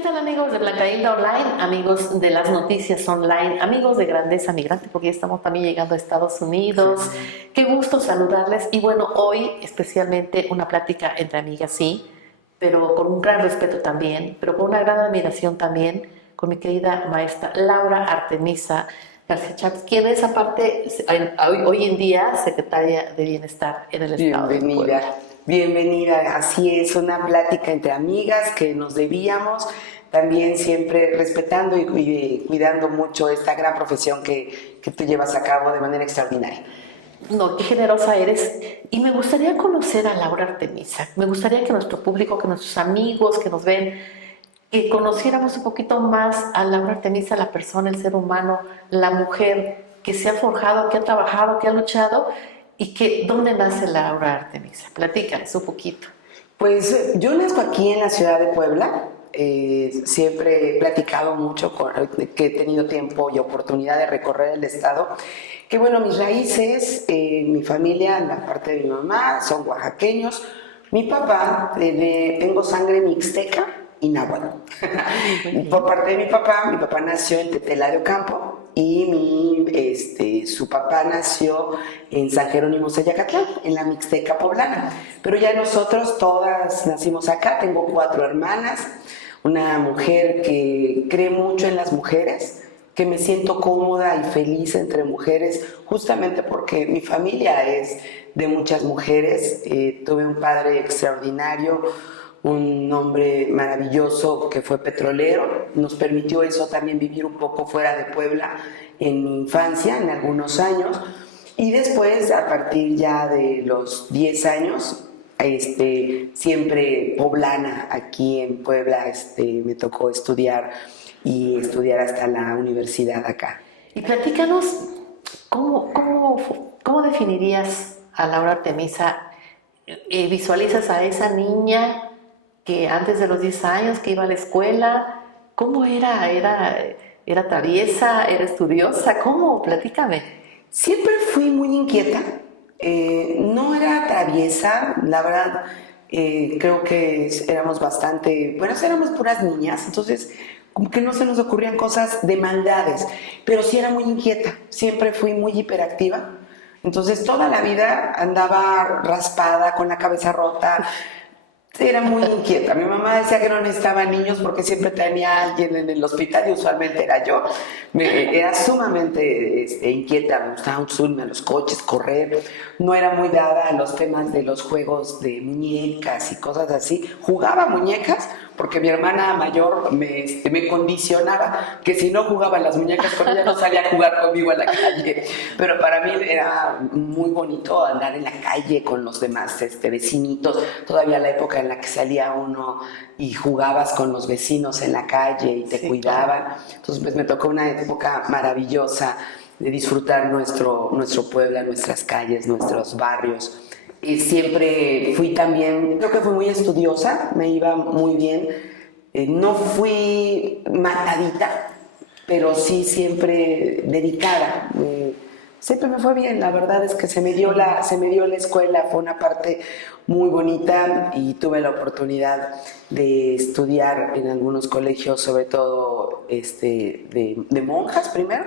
¿Qué tal, amigos de Blanca Hilda Online, amigos de las noticias online, amigos de Grandeza Migrante, porque ya estamos también llegando a Estados Unidos? Qué gusto saludarles. Y bueno, hoy especialmente una plática entre amigas, sí, pero con un gran respeto también, pero con una gran admiración también, con mi querida maestra Laura Artemisa García Chávez, quien es aparte hoy en día secretaria de Bienestar en el Estado de Puebla. Bienvenida, así es, una plática entre amigas que nos debíamos, también siempre respetando y cuidando mucho esta gran profesión que tú llevas a cabo de manera extraordinaria. No, qué generosa eres. Y me gustaría conocer a Laura Artemisa. Me gustaría que nuestro público, que nuestros amigos que nos ven, que conociéramos un poquito más a Laura Artemisa, la persona, el ser humano, la mujer que se ha forjado, que ha trabajado, que ha luchado. ¿Y que dónde nace Laura Artemisa? Platícanos un poquito. Pues yo nazco aquí en la ciudad de Puebla. Siempre he platicado mucho, que he tenido tiempo y oportunidad de recorrer el estado. Que bueno, mis raíces, mi familia, la parte de mi mamá, son oaxaqueños. Mi papá, tengo sangre mixteca y náhuatl. Por parte de mi papá nació en Tetela de Ocampo y su papá nació en San Jerónimo Zayacatlán, en la Mixteca poblana. Pero ya nosotros todas nacimos acá, tengo 4 hermanas, una mujer que cree mucho en las mujeres, que me siento cómoda y feliz entre mujeres, justamente porque mi familia es de muchas mujeres. Tuve un padre extraordinario, un hombre maravilloso que fue petrolero. Nos permitió eso también, vivir un poco fuera de Puebla en mi infancia, en algunos años. Y después, a partir ya de los 10 años, siempre poblana aquí en Puebla, me tocó estudiar hasta la universidad acá. Y platícanos, ¿cómo definirías a Laura Artemisa? ¿Visualizas a esa niña que antes de los 10 años, que iba a la escuela? ¿Cómo era? ¿Era traviesa? ¿Era estudiosa? ¿Cómo? Platícame. Siempre fui muy inquieta. No era traviesa, la verdad. Creo que éramos éramos puras niñas, entonces como que no se nos ocurrían cosas de maldades, pero sí era muy inquieta. Siempre fui muy hiperactiva, entonces toda la vida andaba raspada, con la cabeza rota. Era muy inquieta. Mi mamá decía que no necesitaba niños porque siempre tenía a alguien en el hospital y usualmente era yo. Era sumamente inquieta, me gustaba subirme a los coches, correr. No era muy dada a los temas de los juegos de muñecas y cosas así. Jugaba muñecas porque mi hermana mayor me condicionaba que si no jugaba las muñecas con ella no salía a jugar conmigo a la calle. Pero para mí era muy bonito andar en la calle con los demás vecinitos. Todavía la época en la que salía uno y jugabas con los vecinos en la calle y te cuidaban. Claro. Entonces pues me tocó una época maravillosa de disfrutar nuestro Puebla, nuestras calles, nuestros barrios. Y siempre fui también, creo que fui muy estudiosa, me iba muy bien. No fui matadita, pero sí siempre dedicada. Siempre me fue bien, la verdad es que se me dio la escuela, fue una parte muy bonita y tuve la oportunidad de estudiar en algunos colegios, sobre todo de monjas primero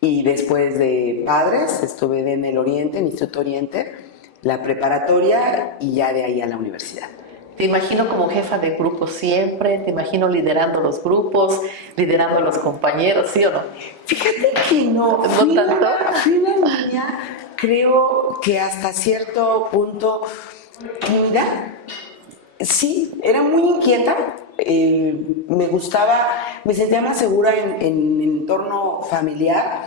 y después de padres. Estuve en el Oriente, en el Instituto Oriente, la preparatoria y ya de ahí a la universidad. Te imagino como jefa de grupo siempre, te imagino liderando los grupos, liderando a los compañeros, ¿sí o no? Fíjate que no. ¿No tanto? Fui una niña, creo que hasta cierto punto tímida. Sí, era muy inquieta. Me gustaba, me sentía más segura en el entorno familiar.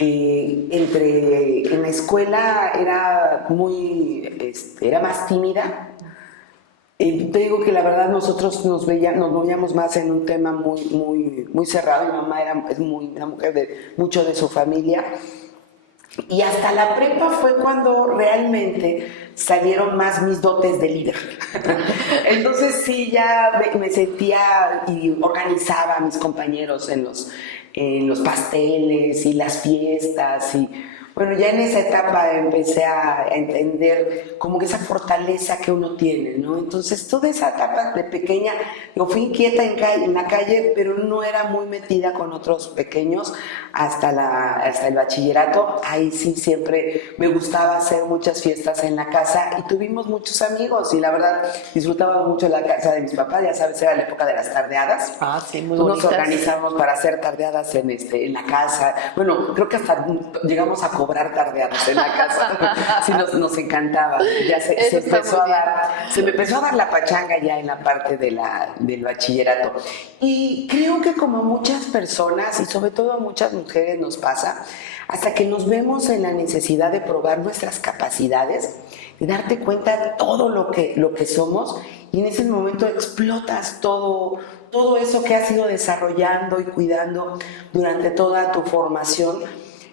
En la escuela era más tímida. Te digo que la verdad nosotros nos veíamos más en un tema muy cerrado. Mi mamá es una mujer de mucho de su familia. Y hasta la prepa fue cuando realmente salieron más mis dotes de líder. Entonces sí, ya me sentía y organizaba a mis compañeros en los pasteles y las fiestas. Y Bueno, ya en esa etapa empecé a entender como que esa fortaleza que uno tiene, ¿no? Entonces, toda esa etapa de pequeña, yo fui inquieta en la calle, pero no era muy metida con otros pequeños hasta el bachillerato. Ahí sí siempre me gustaba hacer muchas fiestas en la casa y tuvimos muchos amigos y la verdad disfrutaba mucho la casa de mis papás, ya sabes, era la época de las tardeadas. Ah, sí, muy Nos bonitas. organizamos para hacer tardeadas en la casa. Bueno, creo que hasta llegamos a cobrar tardeadas en la casa. Sí, nos encantaba. Ya se Eso está empezó muy a bien. se me empezó a dar la pachanga ya en la parte del bachillerato. Y creo que como muchas personas, y sobre todo a muchas mujeres nos pasa, hasta que nos vemos en la necesidad de probar nuestras capacidades, de darte cuenta de todo lo que somos, y en ese momento explotas todo eso que has ido desarrollando y cuidando durante toda tu formación,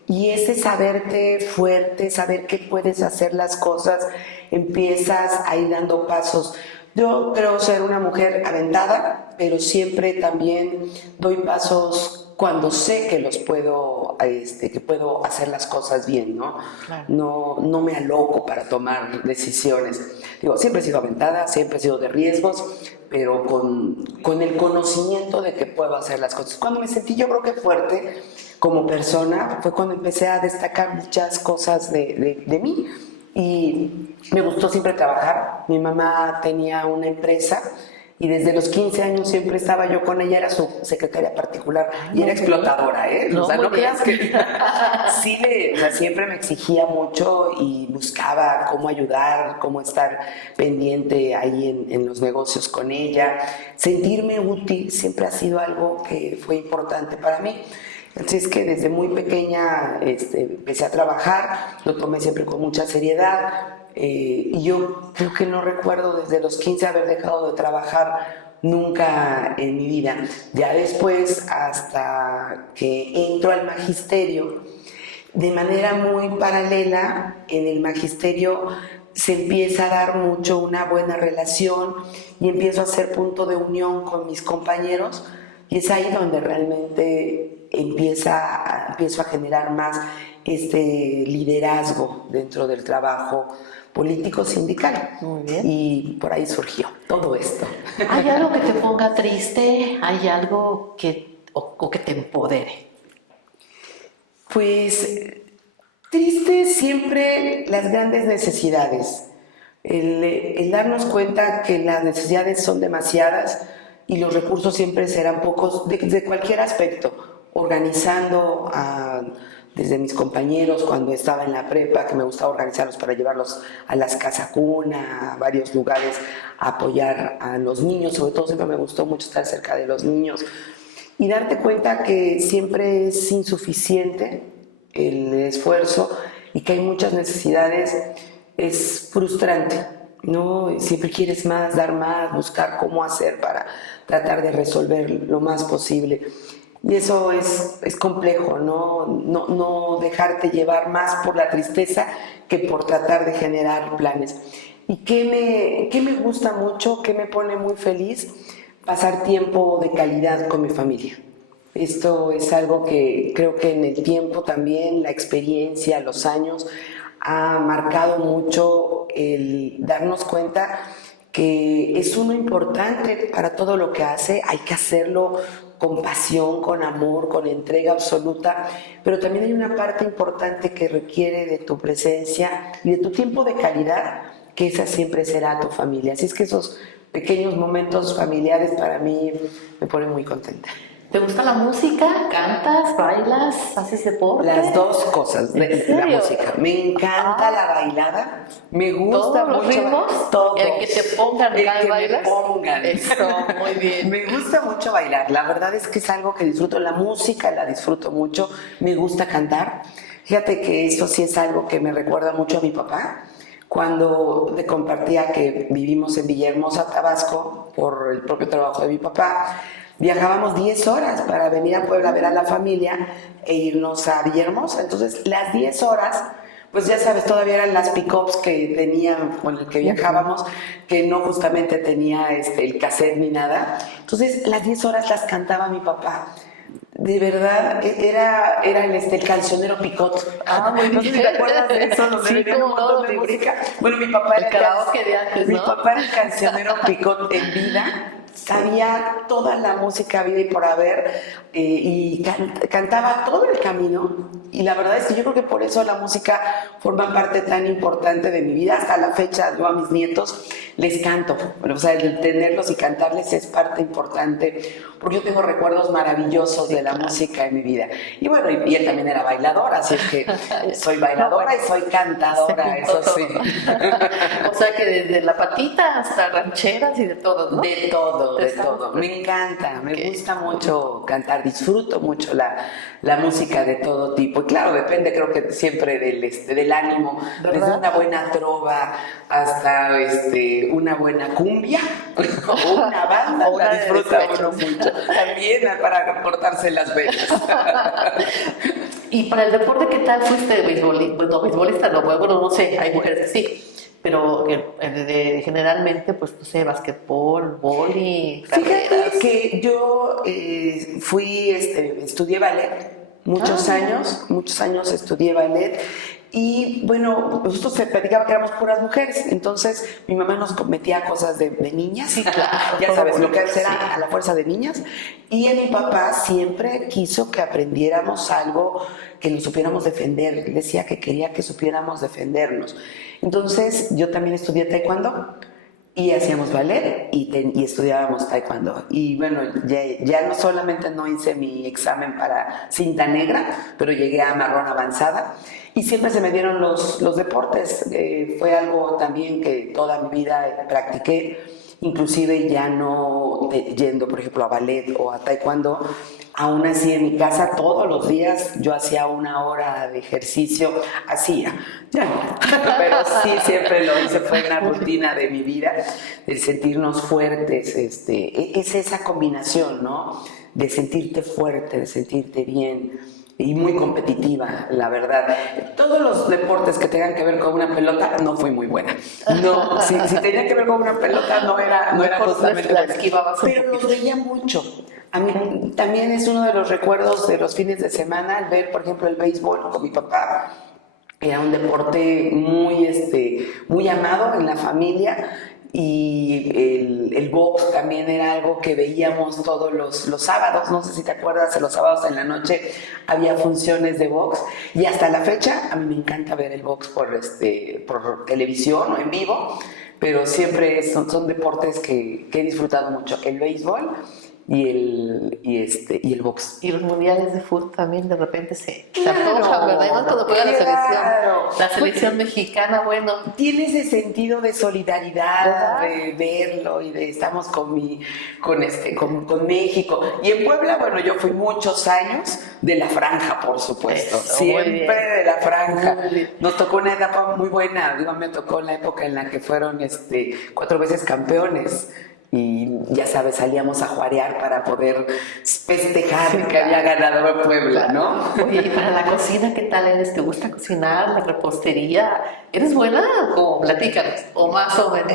y ese saberte fuerte, saber que puedes hacer las cosas, empiezas a ir dando pasos. Yo creo ser una mujer aventada, pero siempre también doy pasos cuando sé que los puedo, que puedo hacer las cosas bien, ¿no? Claro. No me aloco para tomar decisiones. Digo, siempre he sido aventada, siempre he sido de riesgos, pero con el conocimiento de que puedo hacer las cosas. Cuando me sentí yo creo que fuerte como persona fue cuando empecé a destacar muchas cosas de mí. Y me gustó siempre trabajar. Mi mamá tenía una empresa y desde los 15 años siempre estaba yo con ella, era su secretaria particular y era explotadora, ¿eh? No, O sea, muy no creas que bien. sí, o sea, siempre me exigía mucho y buscaba cómo ayudar, cómo estar pendiente ahí en los negocios con ella. Sentirme útil siempre ha sido algo que fue importante para mí. Así es que desde muy pequeña empecé a trabajar, lo tomé siempre con mucha seriedad, y yo creo que no recuerdo desde los 15 haber dejado de trabajar nunca en mi vida. Ya después, hasta que entro al magisterio, de manera muy paralela, en el magisterio se empieza a dar mucho una buena relación y empiezo a ser punto de unión con mis compañeros, y es ahí donde realmente empiezo a generar más este liderazgo dentro del trabajo político sindical. Muy bien. Y por ahí surgió todo esto. ¿Hay algo que te ponga triste? ¿Hay algo o que te empodere? Pues triste siempre las grandes necesidades, el darnos cuenta que las necesidades son demasiadas y los recursos siempre serán pocos de cualquier aspecto, organizando desde mis compañeros cuando estaba en la prepa, que me gustaba organizarlos para llevarlos a las casas cuna, a varios lugares, a apoyar a los niños, sobre todo siempre me gustó mucho estar cerca de los niños, y darte cuenta que siempre es insuficiente el esfuerzo y que hay muchas necesidades. Es frustrante, ¿no? Siempre quieres más, dar más, buscar cómo hacer para tratar de resolver lo más posible. Y eso es complejo, ¿no? No dejarte llevar más por la tristeza que por tratar de generar planes. ¿Y qué me gusta mucho, qué me pone muy feliz? Pasar tiempo de calidad con mi familia. Esto es algo que creo que en el tiempo también, la experiencia, los años, ha marcado mucho el darnos cuenta que es uno importante para todo lo que hace, hay que hacerlo con pasión, con amor, con entrega absoluta, pero también hay una parte importante que requiere de tu presencia y de tu tiempo de calidad, que esa siempre será tu familia. Así es que esos pequeños momentos familiares para mí me ponen muy contenta. ¿Te gusta la música? ¿Cantas? ¿Bailas? ¿Haces deporte? Las dos cosas de ¿En serio? la música. Me encanta la bailada, me gusta ¿Todos los mucho ritmos? todo. El que te pongan, El que ¿bailas? me pongan. Eso, muy bien. Me gusta mucho bailar, la verdad es que es algo que disfruto, la música la disfruto mucho, me gusta cantar. Fíjate que eso sí es algo que me recuerda mucho a mi papá. Cuando le compartía que vivimos en Villahermosa, Tabasco, por el propio trabajo de mi papá, viajábamos 10 horas para venir a Puebla a ver a la familia e irnos a Villahermosa. Entonces, las 10 horas, pues ya sabes, todavía eran las pick-ups que tenían, con el que viajábamos, que no justamente tenía el cassette ni nada. Entonces, las 10 horas las cantaba mi papá. de verdad, era el cancionero Picot. Muy No sé si te acuerdas de eso, donde Sí, venía un cómo no, montón de música. Bueno, mi papá el era karaoke de antes, mi ¿no? papá era el cancionero Picot en vida. Sabía toda la música vida y por haber y cantaba todo el camino. Y la verdad es que yo creo que por eso la música forma parte tan importante de mi vida. Hasta la fecha, yo a mis nietos les canto. Bueno, o sea, el tenerlos y cantarles es parte importante, porque yo tengo recuerdos maravillosos de la música en mi vida. Y bueno, y él también era bailador, así es que soy bailadora y soy cantadora, eso sí. O sea que desde la patita hasta rancheras y de todo, ¿no? De todo, de Está todo. muy Me encanta, me Ok. gusta mucho cantar, disfruto mucho la música de todo tipo. Y claro, depende creo que siempre del ánimo, desde ¿Verdad? una buena trova hasta una buena cumbia o una banda, O una la de disfruta uno despechos. mucho. También para cortarse las venas. Y para el deporte, ¿qué tal fuiste beisbolista? Bueno, beisbolista no, bueno, no sé, hay mujeres que sí, pero que, generalmente, pues, no sé, basquetbol, vóley, Fíjate carreras. que yo estudié ballet muchos años estudié ballet y bueno, nosotros se platicaba que éramos puras mujeres, entonces mi mamá nos metía cosas de niñas, Sí, claro, ya todo sabes, lo que bonito, antes era sí. a la fuerza de niñas, y mi papá siempre quiso que aprendiéramos algo que nos supiéramos defender, decía que quería que supiéramos defendernos. Entonces yo también estudié taekwondo y hacíamos ballet y estudiábamos taekwondo. Y bueno, ya no solamente no hice mi examen para cinta negra, pero llegué a marrón avanzada. Y siempre se me dieron los deportes. Fue algo también que toda mi vida practiqué. Inclusive ya no yendo, por ejemplo, a ballet o a taekwondo, aún así en mi casa todos los días yo hacía 1 hora de ejercicio, ya no, pero sí siempre lo hice, fue una rutina de mi vida, el sentirnos fuertes, es esa combinación, ¿no? De sentirte fuerte, de sentirte bien, y muy competitiva, la verdad. Todos los deportes que tengan que ver con una pelota, no fui muy buena. No, si tenía que ver con una pelota, no era justamente la buena. esquivabas un Pero los veía mucho. A mí también es uno de los recuerdos de los fines de semana, el ver, por ejemplo, el béisbol con mi papá. Era un deporte muy amado en la familia. Y el box también era algo que veíamos todos los sábados, no sé si te acuerdas, los sábados en la noche había funciones de box y hasta la fecha a mí me encanta ver el box por televisión o en vivo, pero siempre son deportes que he disfrutado mucho, el béisbol y el box. Y los mundiales de fútbol también de repente se Claro, antojan, ¿verdad? Y más cuando juega la selección. claro. La selección mexicana, bueno, Tiene ese sentido de solidaridad, ¿verdad? de verlo y de estamos con México. Y en Puebla, bueno, yo fui muchos años de la franja, por supuesto. Eso, muy Siempre bien. de la franja. Muy bien. Nos tocó una etapa muy buena. Digo, me tocó la época en la que fueron 4 veces campeones. Y ya sabes, salíamos a juarear para poder festejar que había ganado a Puebla, ¿no? Oye, y para la cocina, ¿qué tal eres? ¿Te gusta cocinar? ¿La repostería? ¿Eres buena? ¿Cómo? Platícanos, o más o menos.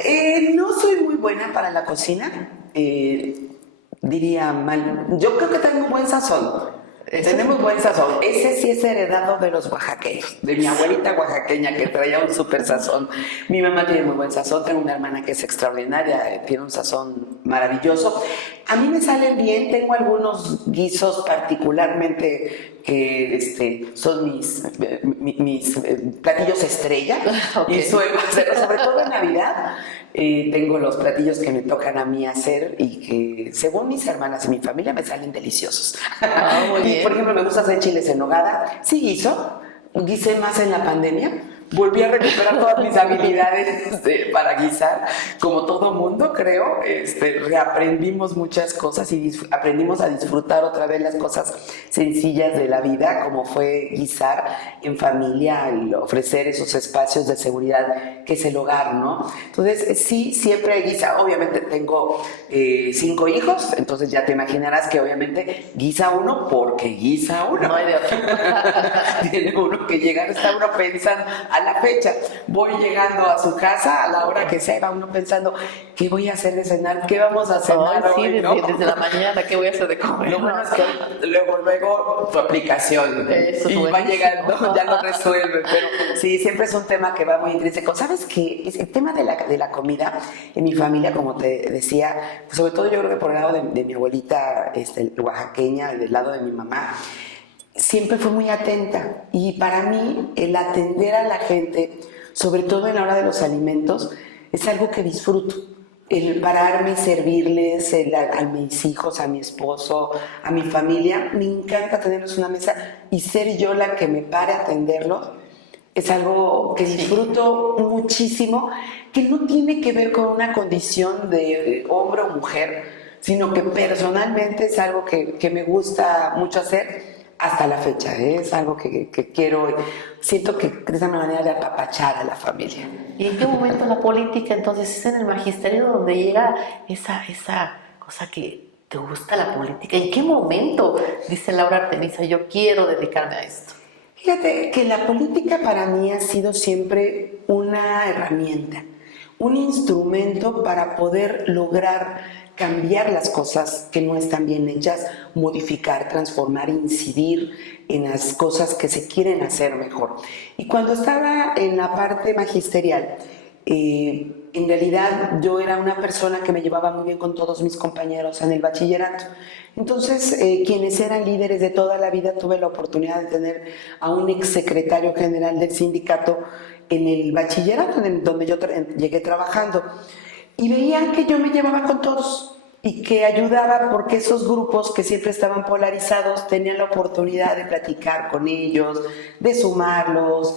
No soy muy buena para la cocina, diría mal. Yo creo que tengo buen sazón. Tenemos buen sazón. Ese sí es heredado de los oaxaqueños, de mi abuelita oaxaqueña que traía un súper sazón. Mi mamá tiene muy buen sazón, tengo una hermana que es extraordinaria, tiene un sazón maravilloso. A mí me salen bien, tengo algunos guisos particularmente que son mis platillos estrella. Ok. Y suelo hacerlo, sobre todo en Navidad. Tengo los platillos que me tocan a mí hacer y que según mis hermanas y mi familia me salen deliciosos. Muy Y, bien. por ejemplo, me gusta hacer chiles en nogada. Sí guisé más en la pandemia. Volví a recuperar todas mis habilidades para guisar, como todo mundo, creo. Reaprendimos muchas cosas y aprendimos a disfrutar otra vez las cosas sencillas de la vida, como fue guisar en familia, el ofrecer esos espacios de seguridad que es el hogar, ¿no? Entonces, sí, siempre he guisado. Obviamente tengo 5 hijos, entonces ya te imaginarás que obviamente guisa uno porque guisa uno. No hay de otra. Tiene uno que llegar, está uno pensando, a la fecha. Voy llegando a su casa a la hora que sea, va uno pensando, ¿qué voy a hacer de cenar? ¿Qué vamos a cenar Ay, sí, hoy? desde, ¿No? desde la mañana, ¿qué voy a hacer de comer? Lo bueno es que luego tu aplicación Eso es y va buenísimo. llegando, ya lo resuelve, pero sí, siempre es un tema que va muy intrínseco. ¿Sabes qué? El tema de la comida en mi familia, como te decía, pues sobre todo yo creo que por el lado de mi abuelita oaxaqueña, del lado de mi mamá, siempre fue muy atenta y para mí el atender a la gente, sobre todo en la hora de los alimentos, es algo que disfruto. El pararme y servirles a mis hijos, a mi esposo, a mi familia, me encanta tenerlos en una mesa y ser yo la que me pare a atenderlos. Es algo que disfruto muchísimo, que no tiene que ver con una condición de hombre o mujer, sino que personalmente es algo que me gusta mucho hacer hasta la fecha. Es algo que quiero, siento que es una manera de apapachar a la familia. ¿Y en qué momento la política entonces es en el magisterio donde llega esa cosa que te gusta la política? ¿En qué momento dice Laura Artemisa, yo quiero dedicarme a esto? Fíjate que la política para mí ha sido siempre una herramienta, un instrumento para poder lograr cambiar las cosas que no están bien hechas, modificar, transformar, incidir en las cosas que se quieren hacer mejor. Y cuando estaba en la parte magisterial, en realidad yo era una persona que me llevaba muy bien con todos mis compañeros en el bachillerato. Entonces, quienes eran líderes de toda la vida, tuve la oportunidad de tener a un exsecretario general del sindicato en el bachillerato, donde yo llegué trabajando. Y veían que yo me llevaba con todos y que ayudaba porque esos grupos que siempre estaban polarizados tenían la oportunidad de platicar con ellos, de sumarlos,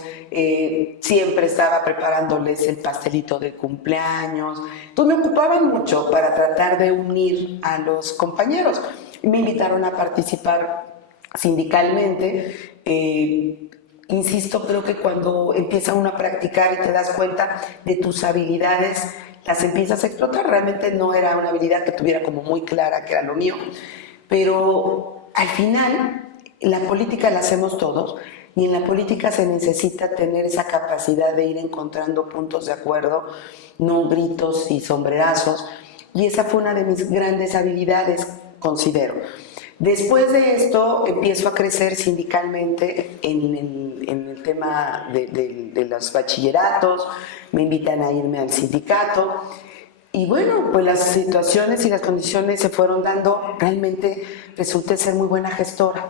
siempre estaba preparándoles el pastelito de cumpleaños. Entonces me ocupaban mucho para tratar de unir a los compañeros. Me invitaron a participar sindicalmente. Insisto, creo que cuando empieza uno a practicar y te das cuenta de tus habilidades, las empiezas a explotar. Realmente no era una habilidad que tuviera como muy clara que era lo mío, pero al final la política la hacemos todos y en la política se necesita tener esa capacidad de ir encontrando puntos de acuerdo, no gritos y sombrerazos, y esa fue una de mis grandes habilidades, considero. Después de esto empiezo a crecer sindicalmente en el tema de los bachilleratos, me invitan a irme al sindicato y bueno, pues las situaciones y las condiciones se fueron dando, realmente resulté ser muy buena gestora.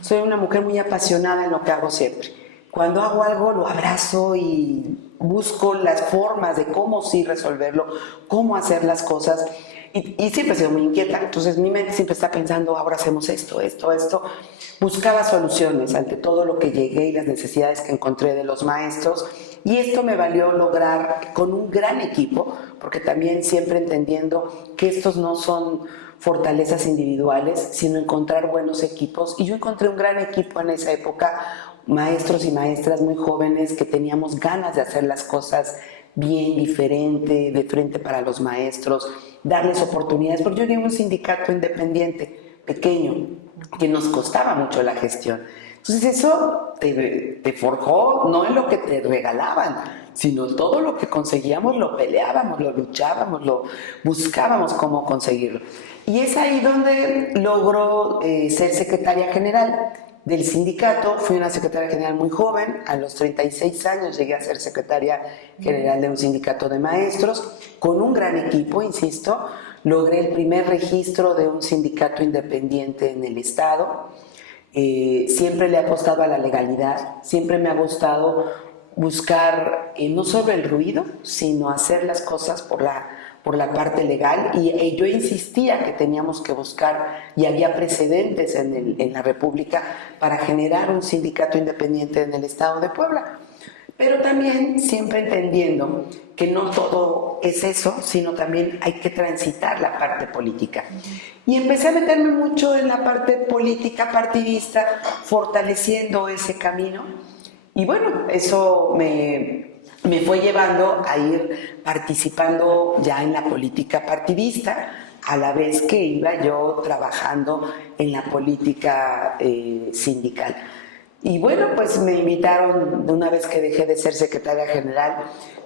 Soy una mujer muy apasionada en lo que hago siempre. Cuando hago algo lo abrazo y busco las formas de cómo sí resolverlo, cómo hacer las cosas. Y siempre he sido muy inquieta, entonces mi mente siempre está pensando, ahora hacemos esto. Buscaba soluciones ante todo lo que llegué y las necesidades que encontré de los maestros. Y esto me valió lograr con un gran equipo, porque también siempre entendiendo que estos no son fortalezas individuales, sino encontrar buenos equipos. Y yo encontré un gran equipo en esa época, maestros y maestras muy jóvenes que teníamos ganas de hacer las cosas bien, diferente, de frente para los maestros, darles oportunidades, porque yo tenía un sindicato independiente, pequeño, que nos costaba mucho la gestión. Entonces eso te forjó, no en lo que te regalaban, sino todo lo que conseguíamos lo peleábamos, lo luchábamos, lo buscábamos cómo conseguirlo. Y es ahí donde logro ser secretaria general del sindicato. Fui una secretaria general muy joven, a los 36 años llegué a ser secretaria general de un sindicato de maestros, con un gran equipo, insisto. Logré el primer registro de un sindicato independiente en el estado. Siempre le he apostado a la legalidad, siempre me ha gustado buscar no solo el ruido, sino hacer las cosas por la parte legal, y yo insistía que teníamos que buscar, y había precedentes en la República para generar un sindicato independiente en el estado de Puebla. Pero también siempre entendiendo que no todo es eso, sino también hay que transitar la parte política. Y empecé a meterme mucho en la parte política partidista, fortaleciendo ese camino. Y bueno, eso me fue llevando a ir participando ya en la política partidista, a la vez que iba yo trabajando en la política sindical. Y bueno, pues me invitaron, una vez que dejé de ser secretaria general,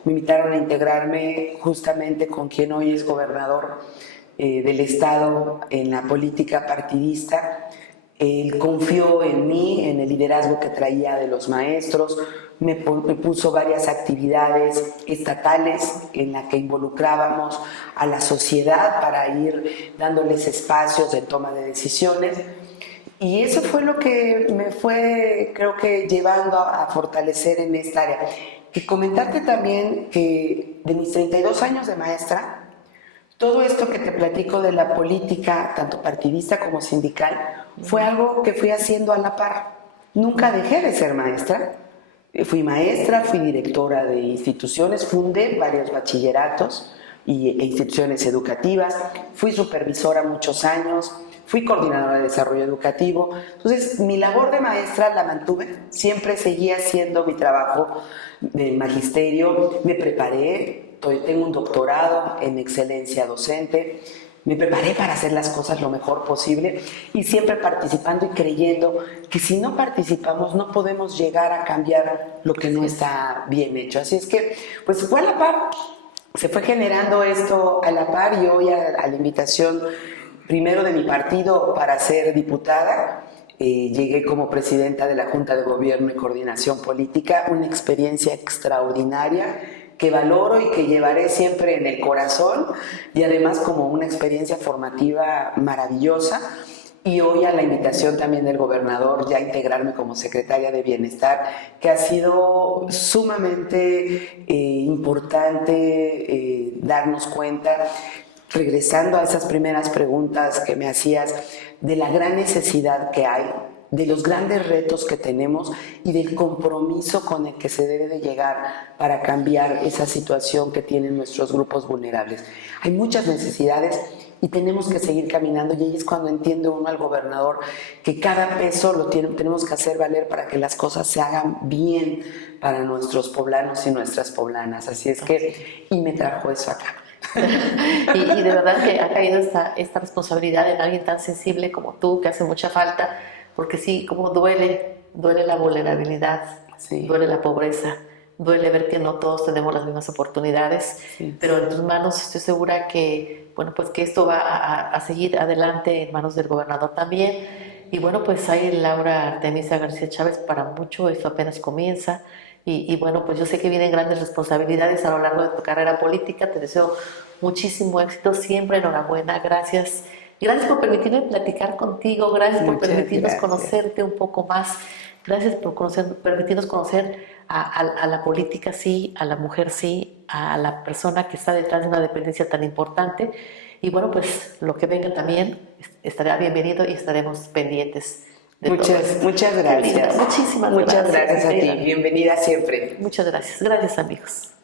me invitaron a integrarme justamente con quien hoy es gobernador del estado en la política partidista. Él confió en mí, en el liderazgo que traía de los maestros, me puso varias actividades estatales en las que involucrábamos a la sociedad para ir dándoles espacios de toma de decisiones. Y eso fue lo que me fue, creo que, llevando a fortalecer en esta área. Y comentarte también que de mis 32 años de maestra, todo esto que te platico de la política, tanto partidista como sindical, fue algo que fui haciendo a la par. Nunca dejé de ser maestra. Fui maestra, fui directora de instituciones, fundé varios bachilleratos e instituciones educativas, fui supervisora muchos años, fui coordinadora de desarrollo educativo. Entonces, mi labor de maestra la mantuve, siempre seguía haciendo mi trabajo de magisterio, me preparé, tengo un doctorado en excelencia docente, me preparé para hacer las cosas lo mejor posible y siempre participando y creyendo que si no participamos no podemos llegar a cambiar lo que no está bien hecho. Así es que, pues fue a la par, se fue generando esto a la par y hoy a la invitación primero de mi partido para ser diputada, llegué como presidenta de la Junta de Gobierno y Coordinación Política, una experiencia extraordinaria que valoro y que llevaré siempre en el corazón y además como una experiencia formativa maravillosa. Y hoy a la invitación también del gobernador ya integrarme como secretaria de Bienestar, que ha sido sumamente importante darnos cuenta, regresando a esas primeras preguntas que me hacías, de la gran necesidad que hay, de los grandes retos que tenemos y del compromiso con el que se debe de llegar para cambiar esa situación que tienen nuestros grupos vulnerables. Hay muchas necesidades y tenemos que seguir caminando, y ahí es cuando entiende uno al gobernador que cada peso lo tenemos que hacer valer para que las cosas se hagan bien para nuestros poblanos y nuestras poblanas. Así es que, y me trajo eso acá. Y de verdad que ha caído esta responsabilidad en alguien tan sensible como tú, que hace mucha falta, porque sí, como duele la vulnerabilidad, Sí. duele la pobreza, duele ver que no todos tenemos las mismas oportunidades, Sí. pero en tus manos estoy segura que, bueno, pues que esto va a seguir adelante en manos del gobernador también. Y bueno, pues ahí Laura Artemisa García Chávez, para mucho esto apenas comienza. Y bueno, pues yo sé que vienen grandes responsabilidades a lo largo de tu carrera política. Te deseo muchísimo éxito, siempre enhorabuena, gracias. Gracias por permitirme platicar contigo, gracias por permitirnos conocerte un poco más, gracias por permitirnos conocer a la política sí, a la mujer sí, a la persona que está detrás de una dependencia tan importante. Y bueno, pues lo que venga también estará bienvenido y estaremos pendientes. Muchas gracias. Muchísimas gracias. Muchas gracias a ti. Querida. Bienvenida siempre. Muchas gracias. Gracias, amigos.